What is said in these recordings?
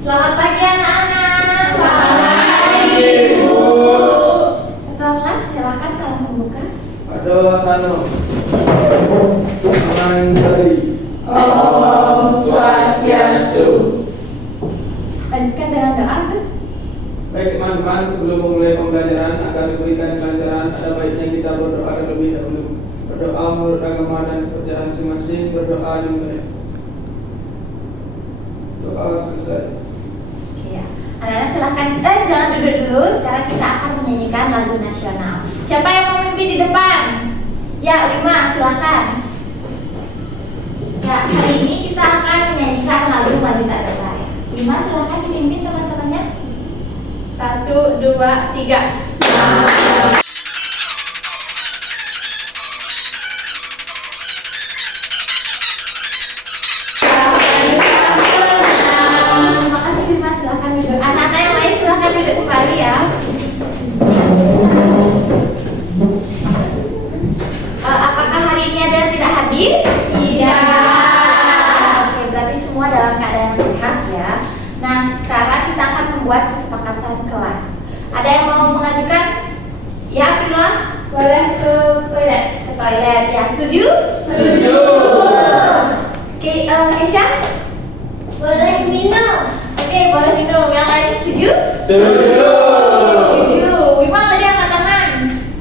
Selamat pagi anak-anak. Selamat pagi, Bu. Ketua kelas silakan salam pembuka. Pada wasano. Mangkali. Om Swastiastu. Lanjutkan dengan doa, Gus. Baik teman-teman, sebelum memulai pembelajaran agar diberikan kelancaran, ada baiknya kita berdoa terlebih dahulu. Berdoa menurut agama dan kepercayaan masing-masing. Berdoa dimulai. Doa selesai. Oke ya. Anak-anak silakan. Jangan duduk dulu. Sekarang kita akan menyanyikan lagu nasional. Siapa yang mau memimpin di depan? Ya, Lima, silakan. Ya, hari ini kita akan menyanyikan lagu Maju Tak Tertarik. Lima, silakan dipimpin teman-temannya. 1, 2, 3. Terima kasih Bima, silakan duduk. Anak-anak yang lain silakan duduk kembali ya. Apakah hari ini ada yang tidak hadir? Tidak. Oke, berarti semua dalam keadaan sehat ya. Nah, sekarang kita akan membuat kesepakatan kelas. Ada yang mau mengajukan? Ya, Aprila? Boleh ke toilet. Ke toilet, ya. Setuju? Setuju. Oke, Kesha? Boleh minum. Oke, boleh minum. Yang lain setuju? Setuju. Setuju. Wima tadi angkat tangan.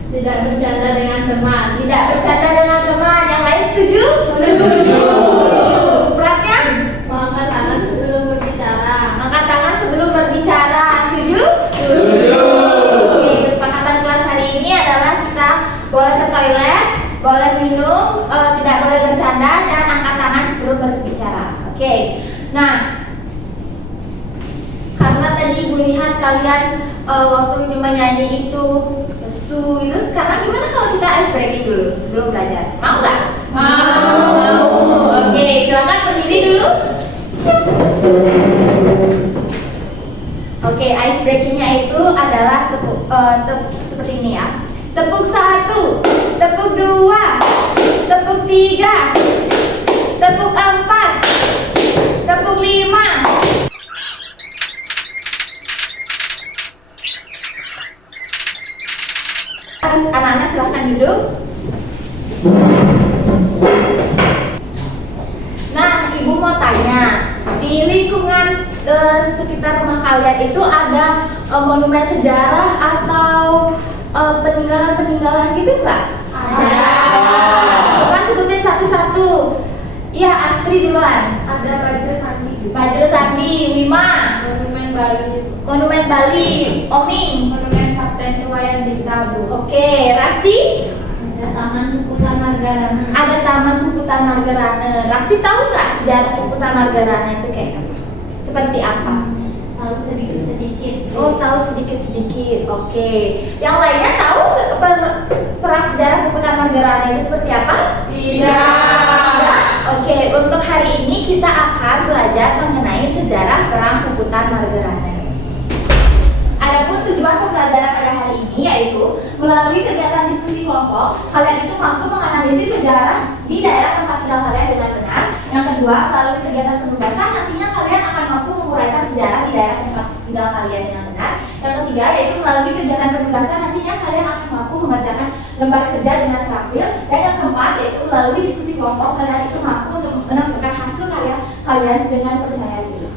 Tidak bercanda dengan teman. Tidak bercanda dengan teman. Yang lain setuju? Setuju. Beratnya? Mengangkat tangan sebelum berbicara. Angkat tangan sebelum berbicara. Setuju? Setuju. Oke, kesepakatan kelas hari ini adalah kita boleh ke toilet, boleh minum, tidak boleh bercanda, dan angkat tangan sebelum berbicara. Oke. Nah, karena tadi Ibu lihat kalian waktu ini menyanyi itu lesu itu, sekarang gimana kalau kita ice breaking dulu sebelum belajar? Mau nggak? Mau. Oke, silakan berdiri dulu. Oke, ice breakingnya itu adalah tepuk seperti ini ya. Tepuk 1, tepuk 2, tepuk 3, tepuk 4, tepuk 5. Anak-anak silahkan duduk. Nah, Ibu mau tanya, di lingkungan sekitar rumah kalian itu ada monumen sejarah atau peninggalan-peninggalan gitu nggak? Ada. Coba sebutin satu-satu. Iya, Astri duluan. Ada Bajra Sandi. Bajra Sandi, Wima, Monumen Bali. Monumen Bali, Oming. Monumen Kapten Iwayan Bintang. Oke, Rasti? Ada Taman Puputan Margarana. Ada Taman Puputan Margarana. Rasti tahu nggak sejarah Puputan Margarana itu kayak apa? Seperti apa? Tahu sedikit-sedikit. Oh, tahu sedikit-sedikit. Oke. Yang lainnya tahu perang sejarah Puputan Margarana itu seperti apa? Tidak. Oke, untuk hari ini kita akan belajar mengenai sejarah perang Puputan Margarana. Adapun tujuan pembelajaran pada hari ini yaitu melalui kegiatan diskusi kelompok, kalian itu mampu menganalisis sejarah di daerah tempat tinggal kalian dengan benar. Yang kedua, melalui kegiatan penugasan nantinya kalian akan mampu menguraikan sejarah di daerah tempat tinggal kalian dengan benar. Yang ketiga, yaitu melalui kegiatan penugasan nantinya kalian akan mampu mengerjakan lembar kerja dengan terampil. Dan yang keempat, yaitu melalui diskusi kelompok, kalian itu mampu untuk menemukan hasil karya kalian dengan percaya diri.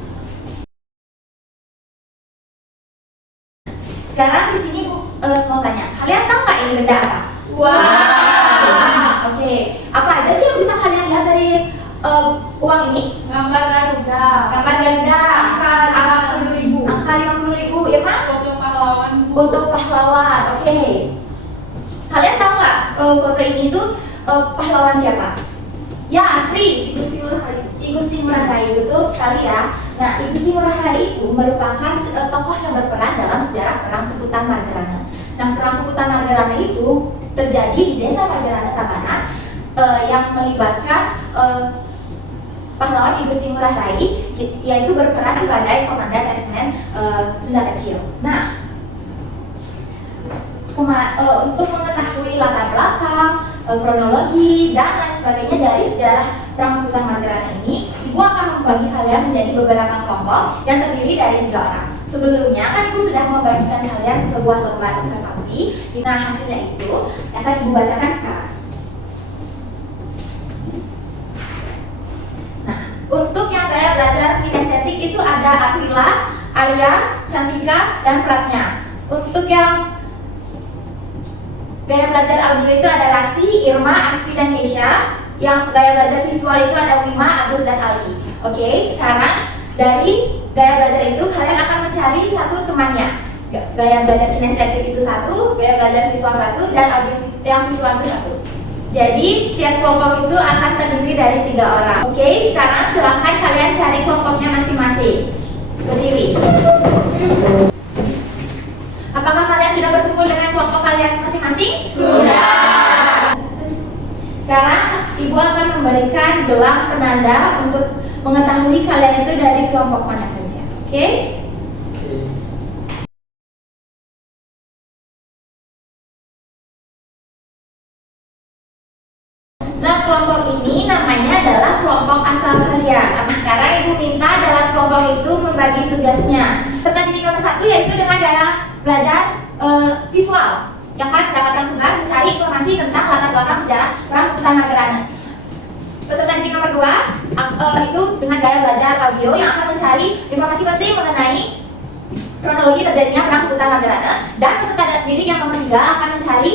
Sekarang di sini mau tanya, kalian tahu nggak ini benda apa? Wah. Oke, apa aja sih yang bisa kalian lihat dari uang ini? Gambar Garuda. Gambar Garuda, Angka 50.000. angka 50.000, Irma? Foto pahlawan. Untuk pahlawan, oke. Kalian tahu nggak foto ini tuh pahlawan siapa? Ya, Astri, Igusti Ngurah Rai, betul sekali ya. Nah, Igusti Ngurah Rai itu merupakan tokoh yang berperan dalam sejarah perang Puputan Margarana. Nah, perang Puputan Margarana itu terjadi di desa Margarana Tabanan yang melibatkan pahlawan I Gusti Ngurah Rai, yaitu berperan sebagai komandan resimen Sunda Kecil. Nah, untuk mengetahui latar belakang, kronologi, dan lain sebagainya dari sejarah Perang Puputan Margarana ini, Ibu akan membagi kalian menjadi beberapa kelompok yang terdiri dari 3 orang. Sebelumnya kan Ibu sudah membagikan kalian sebuah lembar observasi, di mana hasilnya itu akan Ibu bacakan sekarang. Nah, untuk yang gaya belajar kinestetik itu ada Aprila, Arya, Cantika, dan Pratnya. Untuk yang gaya belajar audio itu ada Rasti, Irma, Aspi, dan Keisha. Yang gaya belajar visual itu ada Wima, Agus, dan Aldi. Oke, sekarang dari gaya belajar itu kalian akan mencari satu temannya. Gaya belajar kinestetik itu 1, gaya belajar visual 1, dan audio yang visual itu 1. Jadi setiap kelompok itu akan terdiri dari 3 orang. Oke, sekarang silahkan kalian cari kelompoknya masing-masing. Berdiri. Apakah kalian sudah berkumpul dengan kelompok kalian masing-masing? Sudah. Sekarang Ibu akan memberikan gelang penanda untuk mengetahui kalian itu dari kelompok mana saja. Oke? Nah, kelompok ini namanya adalah kelompok asal kalian. Nah, sekarang Ibu minta dalam kelompok itu membagi tugasnya. Tentang didik nomor 1 yaitu dengan gaya belajar visual yang akan mendapatkan tugas mencari informasi tentang latar belakang sejarah Perang Puputan Margarana. Peserta didik nomor 2 itu dengan gaya belajar audio yang akan mencari informasi penting mengenai kronologi terjadinya Perang Puputan Margarana. Dan peserta didik yang nomor 3 akan mencari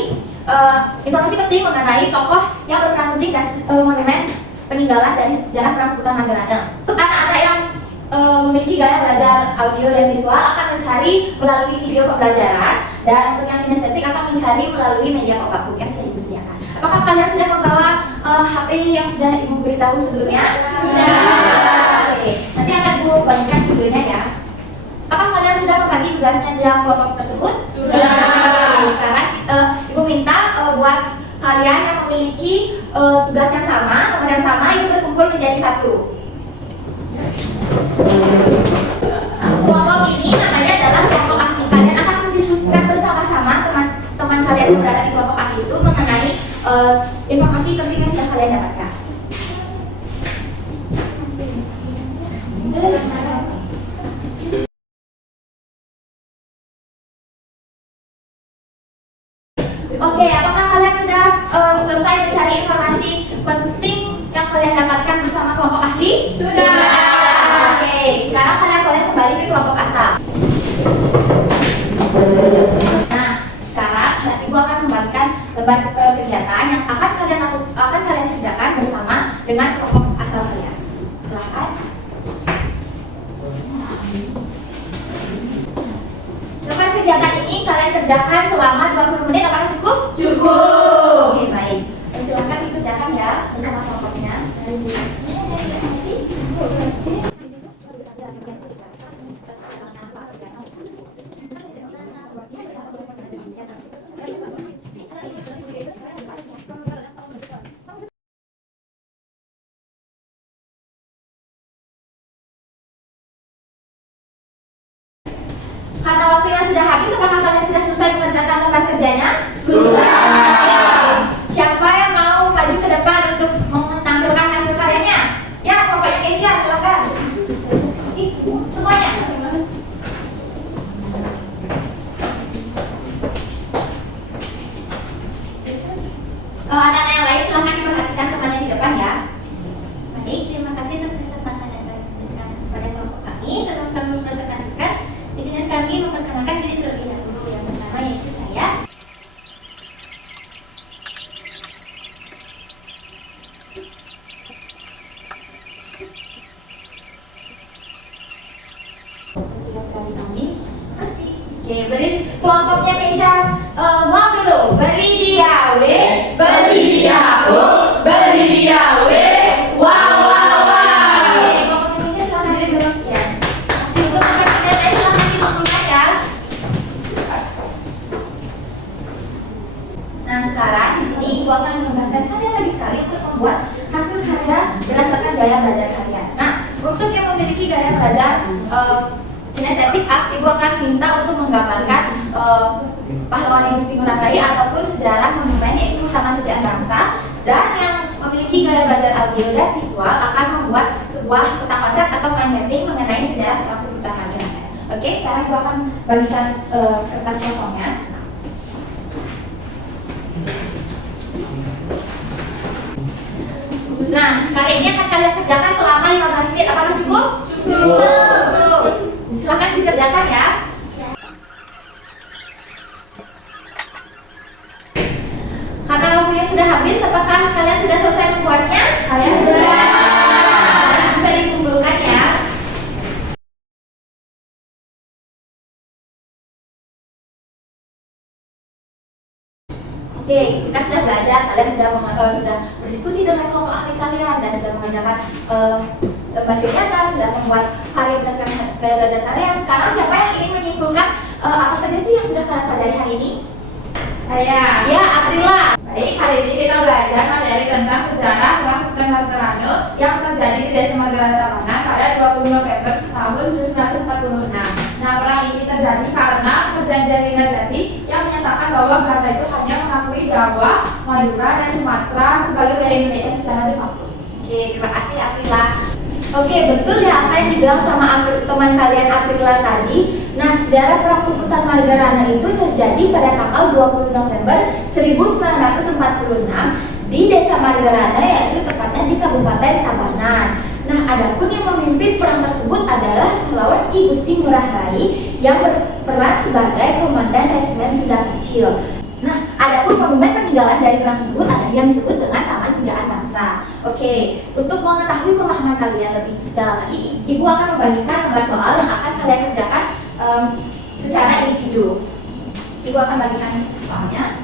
informasi penting mengenai tokoh yang berperan penting dan monumen peninggalan dari sejarah Perang Puputan Margarana. Untuk anak-anak yang memiliki gaya belajar audio dan visual akan mencari melalui video pembelajaran, dan untuk yang kinestetik akan mencari melalui media pop-up book yang sudah Ibu sediakan. Apakah kalian sudah membawa HP yang sudah Ibu beritahu sebelumnya? Sudah. Oke, nanti akan Ibu bagikan videonya ya. Apakah kalian sudah membagi tugasnya di dalam kelompok tersebut? Sudah. Oke, sekarang Ibu minta buat kalian yang memiliki tugas yang sama, nomor yang sama, itu berkumpul menjadi 1. Kelompok ini namanya adalah kelompok ahli. Kalian akan mendiskusikan bersama-sama teman-teman kalian yang berada di kelompok ahli itu mengenai informasi penting yang sudah kalian dapatkan. Oke, apakah kalian sudah selesai mencari informasi penting yang kalian dapatkan bersama kelompok ahli? Sudah. Oke, sekarang kalian boleh kembali ke kelompok asal. Nah, sekarang Ibu akan membagikan lembar kegiatan yang akan kalian kerjakan bersama dengan kelompok asal kalian. Silakan. Lembar kegiatan ini kalian kerjakan selama 20 menit. Apakah cukup? Cukup. Oke, baik. Dan silakan dikerjakan ya bersama kelompoknya. Karena waktunya sudah habis, apakah kalian sudah selesai mengerjakan lembar kerjanya? Sudah. Siapa yang mau maju ke depan untuk menampilkan hasil karyanya? gaya belajar kalian. Nah, untuk yang memiliki gaya belajar kinestetik, Ibu akan minta untuk menggambarkan pahlawan Igusti Ngurah Rai ataupun sejarah monumen yaitu Taman Pujian Bangsa. Dan yang memiliki gaya belajar audio dan visual akan membuat sebuah peta konsep atau mind mapping mengenai sejarah Perang Puputan Magelangan. Oke, sekarang Ibu akan bagikan kertas kosongnya. Nah, kali ini akan kalian kerjakan selama 15 menit. Apakah cukup? Cukup. Silakan dikerjakan ya. Karena waktunya sudah habis, apakah kalian sudah selesai membuatnya? Saya sudah. Bisa dikumpulkan ya. Oke, kita sudah belajar, kalian sudah berdiskusi dengan kelompok ahli kalian dan sudah mengadakan lembar nyata, sudah membuat karya berdasarkan gaya belajar kalian. Sekarang siapa yang ingin menyimpulkan apa saja sih yang sudah kalian pelajari hari ini? Saya. Ya, Aprila. Baik, hari ini kita belajar materi tentang sejarah Perang Puputan Margerane yang terjadi di Desa Margerane Tabanan pada 20 November tahun 1946. Nah, perang ini terjadi karena perjanjian Ringgajati yang menyatakan bahwa Belanda itu hanya mengakui Jawa, Madura, dan Sumatera sebagai wilayah Indonesia secara de facto. Oke, terima kasih Aprila. Oke, betul ya apa yang dibilang sama teman kalian Aprila tadi. Nah, sejarah Perang Puputan Margerane itu terjadi pada tanggal 20 November 1946 di Desa Margerane, yaitu tepatnya di Kabupaten Tabanan. Nah, adapun yang memimpin perang tersebut adalah pahlawan Igusti Ngurah Rai yang berperan sebagai komandan resimen Sunda Kecil. Nah, adapun monumen peninggalan dari perang tersebut ada yang disebut dengan Taman Pujian Bangsa. Oke, untuk mengetahui pemahaman kalian lebih dalam lagi, Ibu akan membagikan lembar soal yang akan kalian kerjakan secara individu. Ibu akan bagikan soalnya.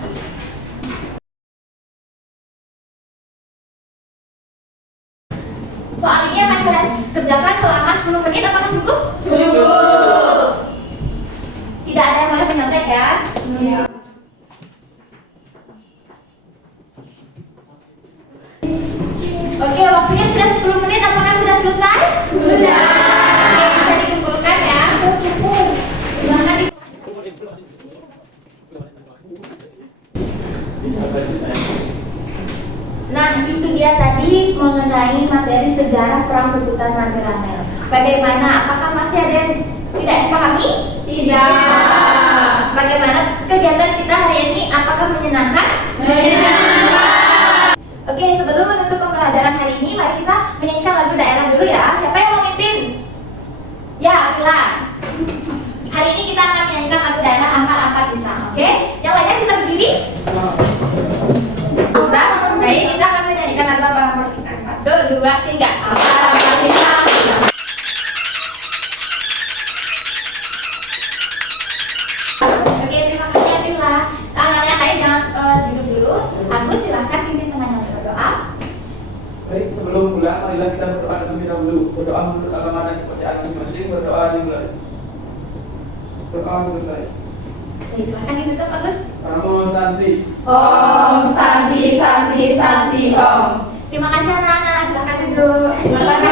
Soal ini akan kalian kerjakan selama 10 menit. Apakah cukup? Cukup. Tidak ada yang boleh menyontek ya? Iya. Oke, waktunya sudah 10 menit. Apakah sudah selesai? Sudah. Oke, bisa dikumpulkan ya. Silahkan di... Nah, itu dia tadi mengenai materi sejarah Perang Puputan Margerane. Bagaimana? Apakah masih ada yang tidak dipahami? Tidak. Bagaimana kegiatan kita hari ini? Apakah menyenangkan? Menyenangkan. Oke, sebelum menutup pembelajaran hari ini, mari kita menyanyikan lagu daerah dulu ya. Siapa yang mau mimpin? Ya, Aprila. Hari ini kita akan menyanyikan lagu daerah Ampar-Ampar Pisang. Oke? Yang lainnya bisa berdiri? Udah, baik, kita akan menyanyikan lagu Ampar-Ampar Pisang. 1, 2, 3. Ampar-Ampar Pisang. Oke, terima kasih Aprila. Kalian lain jangan duduk dulu. Agus, silahkan pimpin temannya berdoa. Baik, sebelum pulang, marilah kita berdoa terlebih dahulu. Berdoa menurut agama dan kepercayaan masing-masing. Berdoa dimulai. Berdoa selesai. Oke, silahkan ditutup Agus. Namo Santi. Om Santi Santi Santi Om. Terima kasih anak-anak, silahkan duduk. Terima kasih.